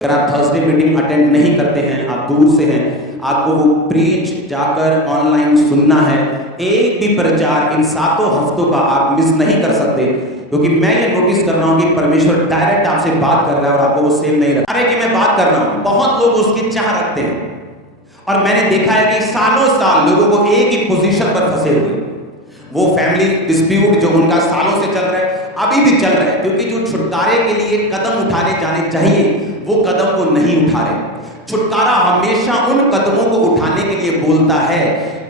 अगर आप Thursday meeting attend नहीं करते हैं, आप दूर से हैं, आपको वो प्रीच जाकर ऑनलाइन सुनना है, एक भी प्रचार इन 7 हफ्तों का आप मिस नहीं कर सकते, क्योंकि मैं ये नोटिस कर रहा हूं कि परमेश्वर डायरेक्ट आपसे बात कर रहा है और आपको वो सेव नहीं रखा। अरे कि मैं बात कर रहा हूं, बहुत लोग उसकी चाह रखते हैं और मैंने देखा है कि सालों साल लोगों को एक ही पोजीशन पर फंसे हुए, वो फैमिली डिस्प्यूट जो उनका सालों से चल रहा है, अभी भी चल रहा है, क्योंकि जो छुटकारे के लिए कदम उठाने जाने चाहिए वो कदम को नहीं उठा रहे। छुटकारा हमेशा उन कदमों को उठाने के लिए बोलता है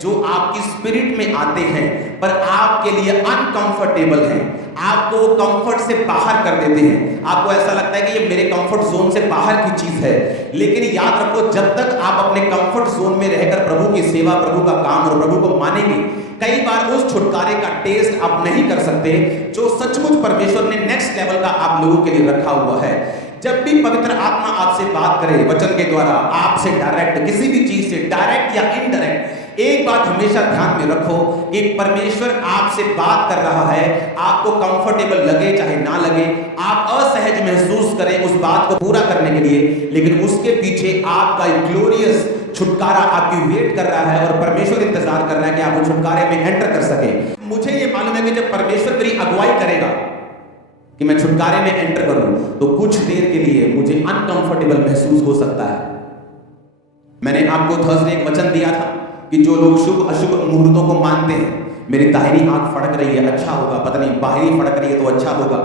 जो आपकी स्पिरिट में आते हैं पर आपके लिए अनकंफर्टेबल हैं, आपको कंफर्ट से बाहर कर देते हैं। आपको ऐसा लगता है कि ये मेरे कंफर्ट जोन से बाहर की चीज है, लेकिन याद रखो, जब तक आप अपने कंफर्ट जोन में रहकर प्रभु की सेवा, प्रभु का काम और प्रभु को मानेंगे, कई बार उस छुटकारे का टेस्ट आप नहीं कर सकते जो सचमुच परमेश्वर ने नेक्स्ट लेवल का आप लोगों के लिए रखा हुआ है। जब भी पवित्र आत्मा आपसे बात करे वचन के द्वारा, आपसे डायरेक्ट, किसी भी चीज से डायरेक्ट या इनडायरेक्ट, एक बात हमेशा ध्यान में रखो कि परमेश्वर आपसे बात कर रहा है, आपको कंफर्टेबल लगे चाहे ना लगे, आप असहज महसूस करें उस बात को पूरा करने के लिए, लेकिन उसके पीछे आपका ग्लोरियस छुटकारा आपकी वेट कर रहा है और परमेश्वर इंतजार कर रहा है कि आप उस छुटकारे में एंटर कर सके। मुझे ये मालूम है कि जब परमेश्वर मेरी अगुवाई करेगा कि मैं छुटकारे में एंटर करूं, तो कुछ देर के लिए मुझे अनकंफर्टेबल महसूस हो सकता है। मैंने आपको थर्सडे एक वचन दिया था कि जो लोग शुभ अशुभ मुहूर्तों को मानते हैं, मेरी दाहिनी आंख फड़क रही है, अच्छा होगा, पता नहीं बाहरी फड़क रही है तो अच्छा होगा,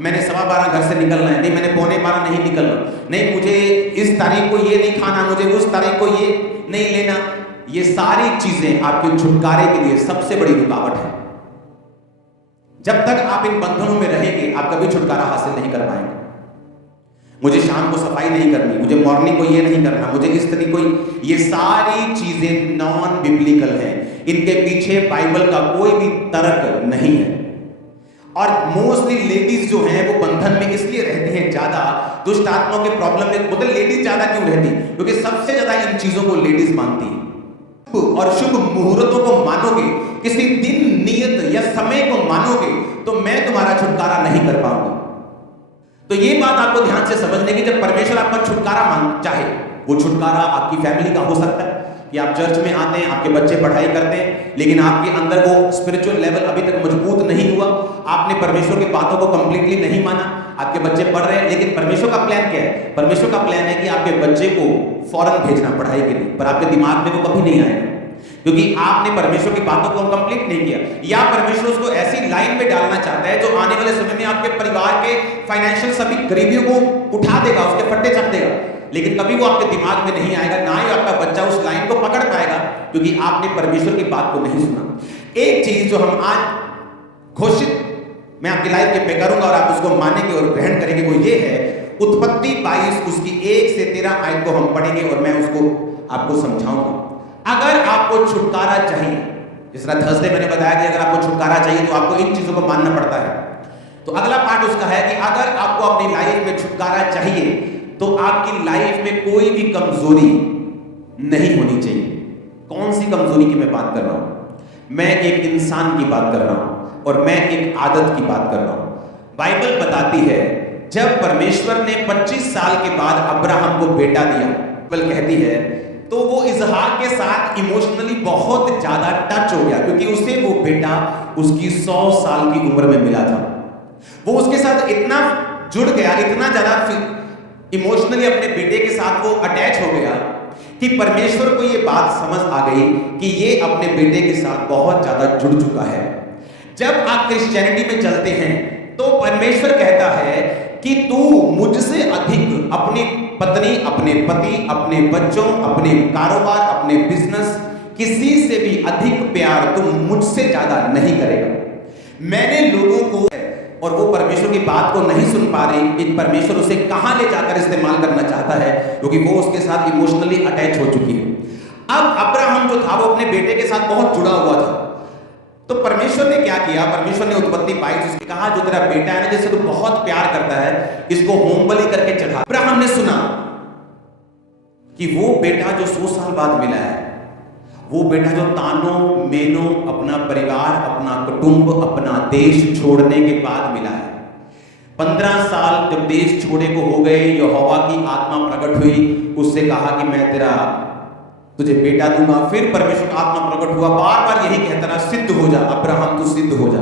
मैंने 12:15 घर से निकलना है, नहीं मैंने 11:45 नहीं निकलना, नहीं मुझे इस तारीख को ये नहीं खाना, मुझे उस तारीख को ये नहीं लेना, ये सारी चीजें आपके छुटकारे के लिए सबसे बड़ी रुकावट है। जब तक आप इन बंधनों में रहेंगे, आप कभी छुटकारा हासिल नहीं कर पाएंगे। मुझे शाम को सफाई नहीं करनी, मुझे मॉर्निंग को ये नहीं करना, मुझे इस तरह कोई, ये सारी चीजें नॉन बिब्लिकल हैं, इनके पीछे बाइबल का कोई भी तर्क नहीं है। और मोस्टली लेडीज जो हैं वो बंधन में इसलिए रहती हैं ज्यादा, दुष्ट आत्माओं के प्रॉब्लम में, मतलब लेडीज ज्यादा क्यों रहती, क्योंकि सबसे ज्यादा इन चीजों को लेडीज मानती हैं। और शुभ मुहूर्तों को मानोगे, किसी दिन, नियत या समय को मानोगे, तो मैं तुम्हारा छुटकारा नहीं कर पाऊंगा। तो ये बात आपको ध्यान से समझने की, जब परमेश्वर आपका छुटकारा मांग चाहे, वो छुटकारा आपकी फैमिली का हो सकता है कि आप चर्च में आते हैं, आपके बच्चे पढ़ाई करते हैं, लेकिन आपके अंदर वो स्पिरिचुअल लेवल अभी तक मजबूत नहीं हुआ, आपने परमेश्वर की बातों को कंप्लीटली नहीं माना, आपके बच्चे पढ़ रहे हैं, लेकिन परमेश्वर का प्लान क्या है? परमेश्वर का प्लान है कि आपके बच्चे को फॉरेन भेजना पढ़ाई के लिए, पर आपके दिमाग में वो कभी नहीं आएगा, क्योंकि आपने परमेश्वर की बातों को कंप्लीट नहीं किया, या परमेश्वर उसको ऐसी लाइन में डालना चाहता है जो आने वाले समय में आपके परिवार के फाइनेंशियल सभी गरीबियों को उठा देगा, उसके फट्टे छप देगा, लेकिन कभी वो आपके दिमाग में नहीं आएगा, ना ही आपका बच्चा उस लाइन को पकड़ पाएगा, क्योंकि आपने परमेश्वर की बात को नहीं सुना। एक चीज जो हम आज घोषित मैं आपकी लाइफ के पे करूंगा और आप उसको मानेंगे और ग्रहण करेंगे, वो ये है, उत्पत्ति 22 उसकी 1 से 13 आयत को हम पढ़ेंगे और मैं उसको आपको समझाऊंगा। अगर आपको छुटकारा चाहिए, जिस तरह थर्सडे मैंने बताया कि अगर आपको छुटकारा चाहिए तो आपको इन चीजों को मानना पड़ता है, तो अगला पार्ट उसका है कि अगर आपको अपनी लाइफ में छुटकारा चाहिए तो आपकी लाइफ में कोई भी कमजोरी नहीं होनी चाहिए। कौन सी कमजोरी की मैं बात कर रहा हूं? मैं एक इंसान की बात कर रहा हूं और मैं एक आदत की बात कर रहा हूं। बाइबल बताती है जब परमेश्वर ने 25 साल के बाद अब्राहम को बेटा दिया, बाइबल कहती है, तो वो इजहाक के साथ इमोशनली बहुत ज्यादा टच हो गया, क्योंकि उसे वो बेटा उसकी 100 साल की उम्र में मिला था। वो उसके साथ इतना जुड़ गया, इतना ज्यादा इमोशनली अपने बेटे के साथ वो अटैच हो गया कि परमेश्वर को ये बात समझ आ गई कि ये अपने बेटे के साथ बहुत ज्यादा जुड़ चुका है। जब आप क्रिश्चियनिटी में चलते हैं तो परमेश्वर कहता है कि तू मुझसे अधिक अपनी पत्नी, अपने पति, अपने बच्चों, अपने कारोबार, अपने बिजनेस, किसी से भी अधिक प्यार तुम मुझसे ज्यादा नहीं करेगा। मैंने लोगों को, और वो परमेश्वर की बात को नहीं सुन पा रही कि परमेश्वर उसे कहां ले जाकर इस्तेमाल करना चाहता है, क्योंकि वो उसके साथ इमोशनली अटैच हो चुकी है। अब अब्राहम जो था वो अपने बेटे के साथ बहुत जुड़ा हुआ था, तो परमेश्वर ने क्या किया? परमेश्वर ने उत्पत्ति 22 उसने कहा, जो तेरा बेटा है ना, जिससे तू बहुत प्यार करता है, इसको होम बलि करके चढ़ा। अब्राहम ने सुना कि वो बेटा जो 100 साल बाद मिला है, वो बेटा जो तानों मेनों अपना परिवार, अपना कुटुंब, अपना देश छोड़ने के बाद मिला है, 15 साल जब देश छोड़े को हो गए, यहोवा की आत्मा प्रकट हुई, उससे कहा कि मैं तुझे बेटा दूंगा। फिर परमेश्वर का आत्मा प्रकट हुआ, बार बार यही कहता रहा, सिद्ध हो जा अब्राहम, तू सिद्ध हो जा।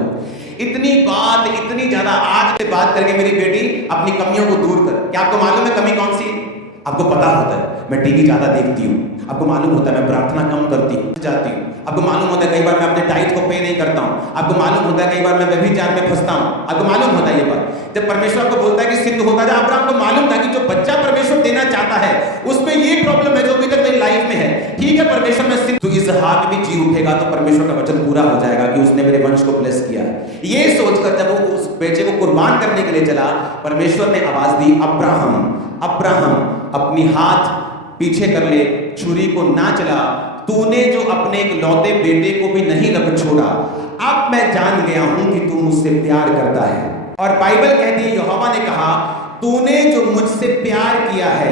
इतनी बात, इतनी ज्यादा, आज से बात करके मेरी बेटी अपनी कमियों को दूर कर। क्या आपको मालूम है कमी कौन सी है? आपको पता होता है मैं टीवी ज्यादा देखती हूँ, आपको मालूम होता है मैं प्रार्थना कम करती हूँ जाती हूँ, आपको मालूम होता है कई बार मैं अपने टाइट को पे नहीं करता हूँ, आपको मालूम होता है कई बार मैं व्यभिचार में फंसता हूँ, आपको मालूम होता है ये बात। जब परमेश्वर आपको बोलता है कि सिद्ध होता जा, अब्राहम को मालूम था कि जो बच्चा परमेश्वर देना चाहता है उसमें ये प्रॉब्लम है जो अभी तक मेरी लाइफ में है। ठीक है, परमेश्वर में सिद्ध, तो इसहाक भी जी उठेगा तो परमेश्वर का वचन पूरा हो जाएगा कि उसने मेरे वंश को ब्लेस किया है। ये सोचकर जब वो उस बेटे को कुर्बान करने के लिए चला, परमेश्वर ने आवाज दी, अब्राहम अब्राहम अपनी हाथ पीछे कर ले, छुरी को ना चला, तूने जो अपने एक लौते बेटे को भी नहीं रख छोड़ा, अब मैं जान गया हूं कि तू मुझसे प्यार करता है। और बाइबल कहती है, यहोवा ने कहा, तूने जो मुझसे प्यार किया है